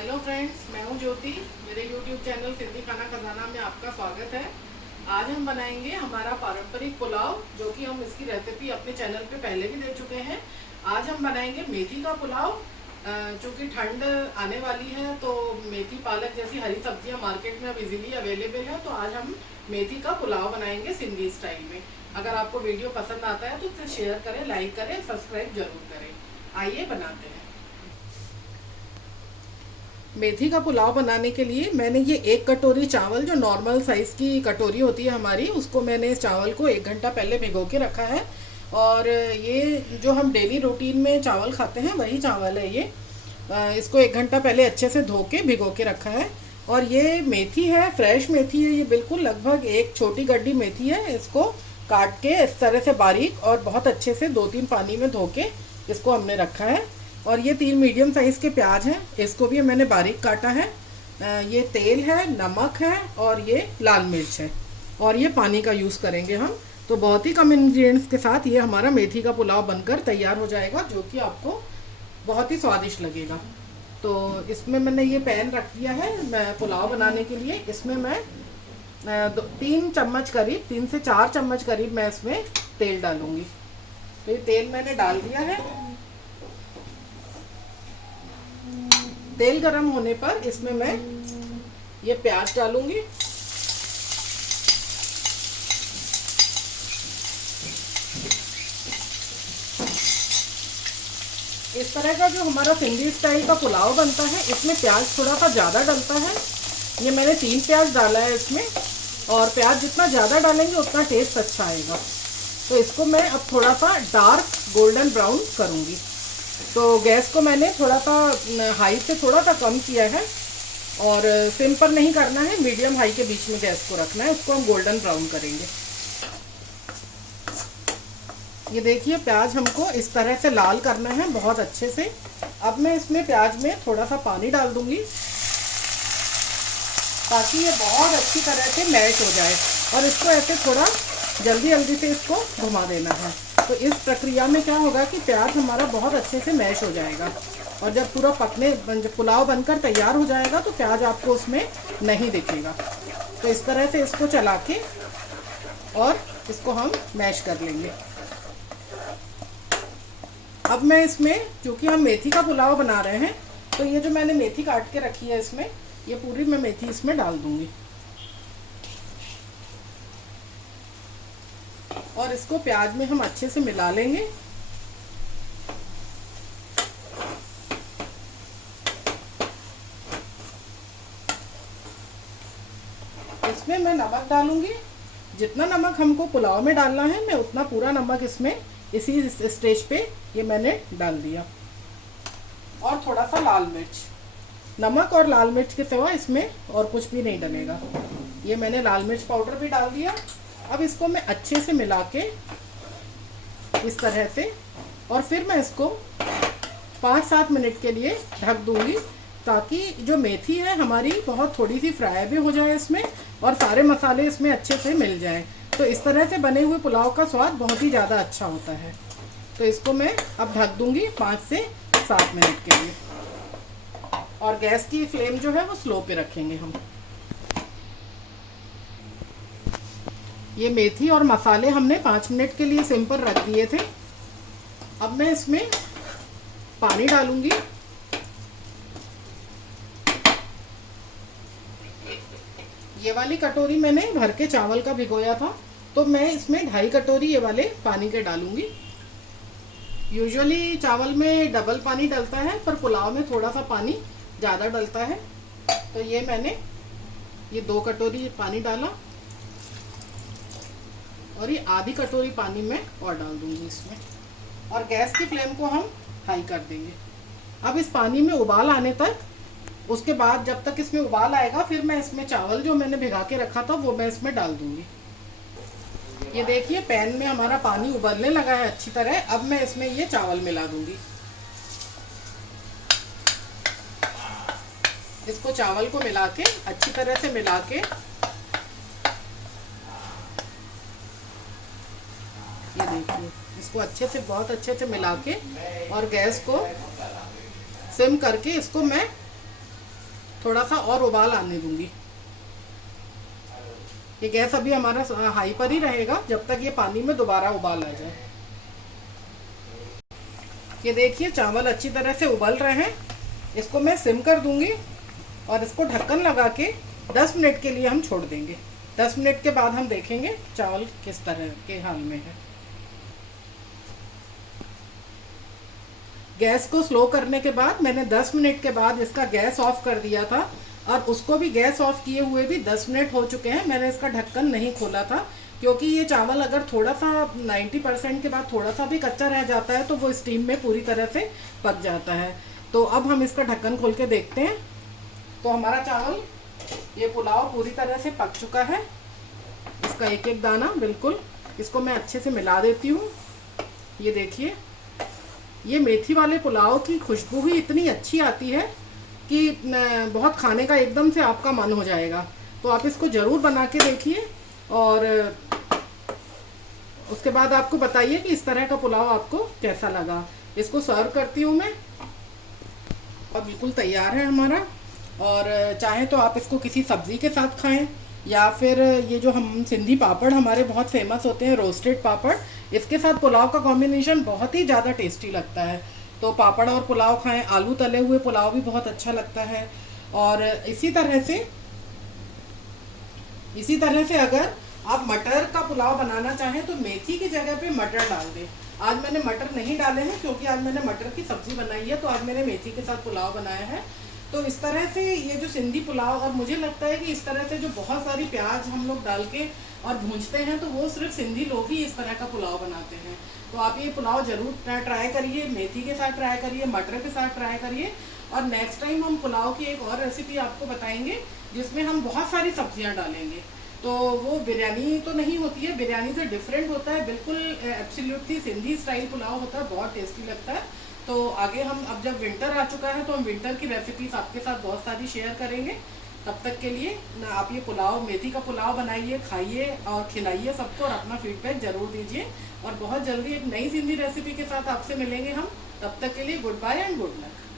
Hello friends, मैं हूं ज्योति। मेरे यूट्यूब चैनल सिंधी खाना खजाना में आपका स्वागत है। आज हम बनाएंगे हमारा पारंपरिक पुलाव, जो कि हम इसकी रेसिपी अपने चैनल पे पहले भी दे चुके हैं। आज हम बनाएंगे मेथी का पुलाव। चूँकि ठंड आने वाली है तो मेथी पालक जैसी हरी सब्जियां मार्केट में अब इजीली अवेलेबल है, तो आज हम मेथी का पुलाव बनाएंगे सिंधी स्टाइल में। अगर आपको वीडियो पसंद आता है तो इसे शेयर करें, लाइक करें, सब्सक्राइब जरूर करें। आइए बनाते हैं। मेथी का पुलाव बनाने के लिए मैंने ये 1 कटोरी चावल, जो नॉर्मल साइज़ की कटोरी होती है हमारी, उसको मैंने इस चावल को 1 घंटा पहले भिगो के रखा है। और ये जो हम डेली रूटीन में चावल खाते हैं वही चावल है ये। इसको 1 घंटा पहले अच्छे से धो के भिगो के रखा है। और ये मेथी है, फ्रेश मेथी है, ये बिल्कुल लगभग एक छोटी गड्डी मेथी है। इसको काट के इस तरह से बारीक और बहुत अच्छे से 2-3 पानी में धो के इसको हमने रखा है। और ये 3 मीडियम साइज़ के प्याज हैं, इसको भी मैंने बारीक काटा है। ये तेल है, नमक है और ये लाल मिर्च है। और ये पानी का यूज़ करेंगे हम। तो बहुत ही कम इंग्रेडिएंट्स के साथ ये हमारा मेथी का पुलाव बनकर तैयार हो जाएगा, जो कि आपको बहुत ही स्वादिष्ट लगेगा। तो इसमें मैंने ये पैन रख दिया है मैं पुलाव बनाने के लिए। इसमें मैं 3 चम्मच करीब, 3 से 4 चम्मच करीब मैं इसमें तेल डालूँगी। तो ये तेल मैंने डाल दिया है। तेल गरम होने पर इसमें मैं ये प्याज डालूंगी। इस तरह का जो हमारा सिंधी स्टाइल का पुलाव बनता है, इसमें प्याज थोड़ा सा ज़्यादा डलता है। ये मैंने 3 प्याज डाला है इसमें। और प्याज जितना ज़्यादा डालेंगे उतना टेस्ट अच्छा आएगा। तो इसको मैं अब थोड़ा सा डार्क गोल्डन ब्राउन करूँगी। तो गैस को मैंने थोड़ा सा हाई से थोड़ा सा कम किया है और सिम पर नहीं करना है, मीडियम हाई के बीच में गैस को रखना है। उसको हम गोल्डन ब्राउन करेंगे। ये देखिए, प्याज हमको इस तरह से लाल करना है बहुत अच्छे से। अब मैं इसमें प्याज में थोड़ा सा पानी डाल दूंगी ताकि ये बहुत अच्छी तरह से मैश हो जाए। और इसको ऐसे थोड़ा जल्दी जल्दी से इसको घुमा देना है। तो इस प्रक्रिया में क्या होगा कि प्याज हमारा बहुत अच्छे से मैश हो जाएगा। और जब पूरा पुलाव बनकर तैयार हो जाएगा तो प्याज आपको उसमें नहीं दिखेगा। तो इस तरह से इसको चला के और इसको हम मैश कर लेंगे। अब मैं इसमें, क्योंकि हम मेथी का पुलाव बना रहे हैं, तो ये जो मैंने मेथी काट के रखी है इसमें, ये पूरी मैं मेथी इसमें डाल दूंगी। और इसको प्याज में हम अच्छे से मिला लेंगे। इसमें मैं नमक डालूंगी। जितना नमक हमको पुलाव में डालना है, मैं उतना पूरा नमक इसमें इसी स्टेज पे ये मैंने डाल दिया। और थोड़ा सा लाल मिर्च। नमक और लाल मिर्च के सिवा इसमें और कुछ भी नहीं डलेगा। ये मैंने लाल मिर्च पाउडर भी डाल दिया। अब इसको मैं अच्छे से मिला के इस तरह से, और फिर मैं इसको 5-7 मिनट के लिए ढक दूंगी, ताकि जो मेथी है हमारी बहुत थोड़ी सी फ्राई भी हो जाए इसमें और सारे मसाले इसमें अच्छे से मिल जाएं। तो इस तरह से बने हुए पुलाव का स्वाद बहुत ही ज़्यादा अच्छा होता है। तो इसको मैं अब ढक दूंगी 5 से 7 मिनट के लिए। और गैस की फ्लेम जो है वो स्लो पे रखेंगे हम। ये मेथी और मसाले हमने 5 मिनट के लिए सिम पर रख दिए थे। अब मैं इसमें पानी डालूंगी। ये वाली कटोरी मैंने भर के चावल का भिगोया था, तो मैं इसमें 2.5 कटोरी ये वाले पानी के डालूंगी। यूजुअली चावल में डबल पानी डलता है, पर पुलाव में थोड़ा सा पानी ज़्यादा डलता है। तो ये मैंने 2 कटोरी पानी डाला और ये आधी कटोरी पानी मैं और डाल दूंगी इसमें। और गैस की फ्लेम को हम हाई कर देंगे। अब इस पानी में उबाल आने तक, उसके बाद जब तक इसमें उबाल आएगा, फिर मैं इसमें चावल जो मैंने भिगा के रखा था वो मैं इसमें डाल दूंगी। ये देखिए, पैन में हमारा पानी उबलने लगा है अच्छी तरह। अब मैं इसमें ये चावल मिला दूंगी। इसको चावल को मिला के अच्छी तरह से मिला के ये देखिए, इसको अच्छे से, बहुत अच्छे से मिला के और गैस को सिम करके इसको मैं थोड़ा सा और उबाल आने दूंगी। ये गैस अभी हमारा हाई पर ही रहेगा जब तक ये पानी में दोबारा उबाल आ जाए। ये देखिए चावल अच्छी तरह से उबल रहे हैं। इसको मैं सिम कर दूंगी और इसको ढक्कन लगा के 10 मिनट के लिए हम छोड़ देंगे। 10 मिनट के बाद हम देखेंगे चावल किस तरह के हाल में है। गैस को स्लो करने के बाद मैंने 10 मिनट के बाद इसका गैस ऑफ कर दिया था और उसको भी गैस ऑफ किए हुए भी 10 मिनट हो चुके हैं। मैंने इसका ढक्कन नहीं खोला था क्योंकि ये चावल अगर थोड़ा सा 90% के बाद थोड़ा सा भी कच्चा रह जाता है तो वो स्टीम में पूरी तरह से पक जाता है। तो अब हम इसका ढक्कन खोल के देखते हैं। तो हमारा चावल, ये पुलाव पूरी तरह से पक चुका है। इसका एक एक दाना बिल्कुल, इसको मैं अच्छे से मिला देती हूँ। ये देखिए, ये मेथी वाले पुलाव की खुशबू ही इतनी अच्छी आती है कि बहुत खाने का एकदम से आपका मन हो जाएगा। तो आप इसको ज़रूर बना के देखिए और उसके बाद आपको बताइए कि इस तरह का पुलाव आपको कैसा लगा। इसको सर्व करती हूँ मैं और बिल्कुल तैयार है हमारा। और चाहे तो आप इसको किसी सब्ज़ी के साथ खाएं या फिर ये जो हम सिंधी पापड़ हमारे बहुत फेमस होते हैं, रोस्टेड पापड़, इसके साथ पुलाव का कॉम्बिनेशन बहुत ही ज़्यादा टेस्टी लगता है। तो पापड़ और पुलाव खाएं। आलू तले हुए पुलाव भी बहुत अच्छा लगता है। और इसी तरह से अगर आप मटर का पुलाव बनाना चाहें तो मेथी की जगह पे मटर डाल दें। आज मैंने मटर नहीं डाले हैं क्योंकि आज मैंने मटर की सब्ज़ी बनाई है, तो आज मैंने मेथी के साथ पुलाव बनाया है। तो इस तरह से ये जो सिंधी पुलाव, और मुझे लगता है कि इस तरह से जो बहुत सारी प्याज हम लोग डाल के और भूंजते हैं तो वो सिर्फ सिंधी लोग ही इस तरह का पुलाव बनाते हैं। तो आप ये पुलाव ज़रूर ट्राई करिए, मेथी के साथ ट्राई करिए, मटर के साथ ट्राई करिए। और नेक्स्ट टाइम हम पुलाव की एक और रेसिपी आपको बताएंगे जिसमें हम बहुत सारी सब्जियां डालेंगे। तो वो बिरयानी तो नहीं होती है, बिरयानी से डिफरेंट होता है, बिल्कुल एब्सोल्युटली सिंधी स्टाइल पुलाव होता है, बहुत टेस्टी लगता है। तो आगे हम, अब जब विंटर आ चुका है तो हम विंटर की रेसिपीज आपके साथ बहुत सारी शेयर करेंगे। तब तक के लिए आप ये पुलाव, मेथी का पुलाव बनाइए, खाइए और खिलाइए सबको और अपना फीडबैक ज़रूर दीजिए। और बहुत जल्दी एक नई सिंधी रेसिपी के साथ आपसे मिलेंगे हम। तब तक के लिए good bye and good luck.